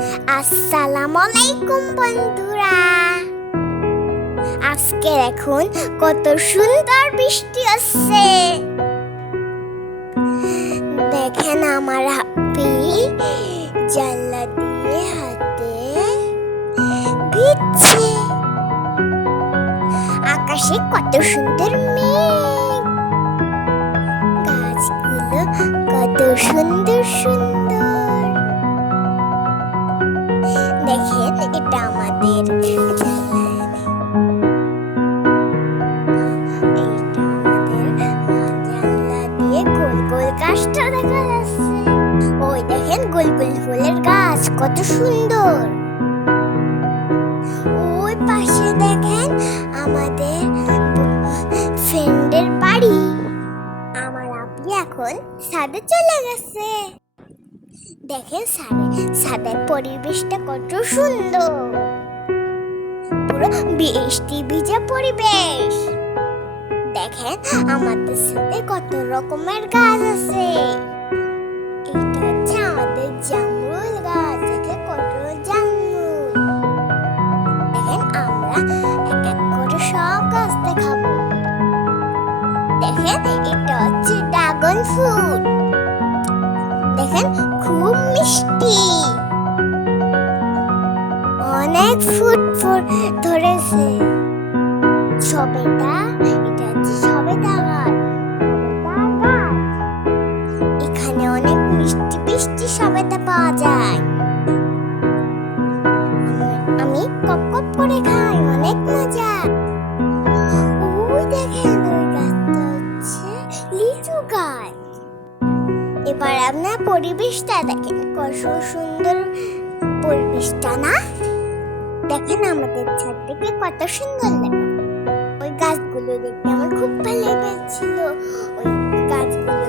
আসসালামু আলাইকুম বন্ধুরা। আজকে দেখুন কত সুন্দর বৃষ্টি আসছে। দেখেন আমার হাপি জানলা দিয়ে হাতে ভিজছে। আকাশে কত সুন্দর মেঘ, গাছগুলো কত সুন্দর সুন্দর। দেখেন এটা আমাদের জানলা দিয়ে গোল গোল গাছটা দেখা যাচ্ছে। ওই দেখেন গোল গোল ফুলের গাছ কত সুন্দর। ওই পাশে দেখেন আমাদের ফ্রেন্ডের বাড়ি। আমার আপনি এখন ছাদে চলে গেছে। দেখেন ছাদের পরিবেশটা কত সুন্দর, পুরো বৃষ্টি ভিজা পরিবেশ। দেখেন আমাদের সাথে কত রকমের গাছ আছে। এটা হচ্ছে আমাদের জামরুল গাছ। দেখেন কত জামরুল। দেখেন আমরা এক এক করে সব গাছ দেখাবো। দেখেন এটা হচ্ছে ড্রাগন ফ্রুট। দেখেন খুব মিষ্টি, অনেক ফুট ধরেছে। সবেদা, এটা হচ্ছে সবেদা গাছ। এখানে অনেক মিষ্টি মিষ্টি সবেদা পাওয়া যায়। আমি কপ কপ করে খাই, অনেক মজা। ওই দেখেন ওই গাছটা হচ্ছে লিচু গাছ। এবার আপনার পরিবেশটা দেখেন কত সুন্দর পরিবেশটা না। দেখেন আমাদের ছাদ থেকে কত সুন্দর লাগে। ওই গাছগুলো দেখতে আমার খুব ভালো লেগেছিল। ওই গাছগুলো